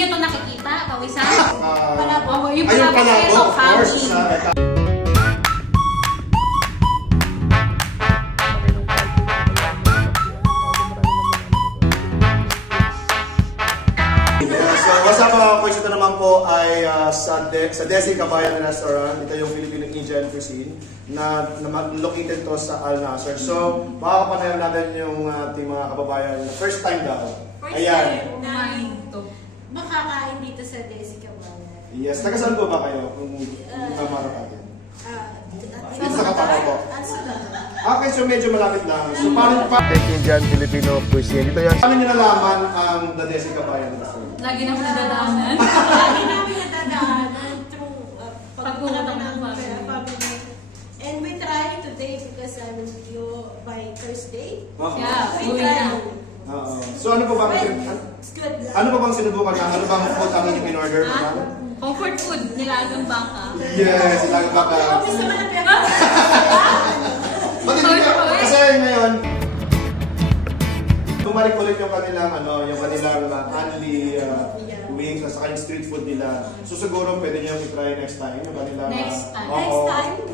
nyo to nakikita, kawisan? Palabok. Yung Ayun, palabok palabok, ito, of course. So, what's up mga boys? Ito naman po ay sa Desi Kabayan Restaurant. Ito yung Filipino-Indian cuisine na located to sa Al Nasser. So, makakapanayan natin yung ating mga kababayan na first time daw. Ayan. Makakain dito sa Desi Kabayan. Yes. Taga saan po ba kayo? Kung mamaro natin. Dito sa Kapako po. Okay, so medyo malapit lang. So, paano pa? Indian Filipino cuisine. Ito yan. Paano nyo nalaman ang The Desi Kabayan Restaurant? Lagi na nadadaanan. Lagi namin nadadaanan through Pagpunta ng family. And we try today because I will with you by Thursday. Yeah, We going try. na. So ano pa bang It's good. ano pa bang sinubukan na? Ano bang food ang inyong in-order? Comfort food, nilagang baka. Yes, ilang baka. Office naman ang Kasi ngayon, bumalik ulit yung kanilang yung kanilang unli wings at saka yung street food nila. So siguro pwede niyo i-try next time yung kanilang Next time. oo,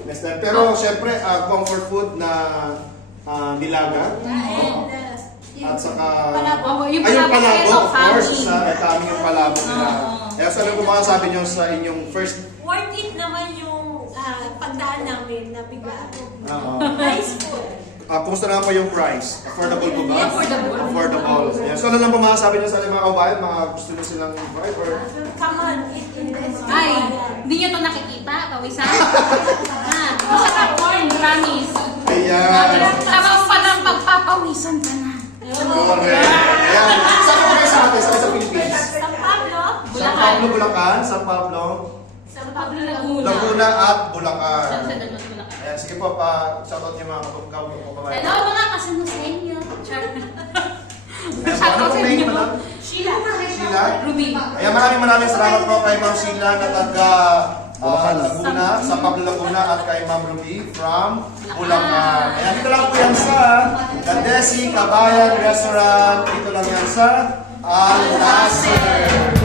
next time. Pero syempre comfort food na nilaga. At saka Yung ayun palabok ito, palabok, of course, kami. sa kami yung palabok nila. Kaya so ano po mga sabi niyo sa inyong first Worth it naman yung pagdaan namin na biglaan. Oo. Nice food. Kumusta naman po yung price? Affordable po ba? Affordable. Affordable. Yeah. So ano lang po mga sabi niyo sa mga kabayan? Mga gusto niyo silang try or? Come on, eat in Desi Ay, Kabayan. hindi nyo to nakikita, kawisan? Masarap corn, promise. Ayan. Tapos pa ng pagpapawisan ka na. Correct. Ayan. Saan po kayo sa atin? Saan sa Philippines? San Pablo, San Pablo, Bulacan. San Pablo, San Pablo, Pablo, Laguna. Laguna at Bulacan. Sa Danos, Bulacan. Ayan. Sige po, shoutout niyo mga kababayan. Hello mga kasinusenyo. Char. Ayan, Shoutout ano sa pong name inyo. pala? Sheila. Sheila? Ruby. Ayan, maraming salamat po kay Ma'am Sheila na taga Laguna, sa Pablo Laguna at kay Ma'am Ruby from Bulacan. Ayan, dito lang po yan sa The Desi Kabayan Restaurant. Dito lang yan sa Al Nasser.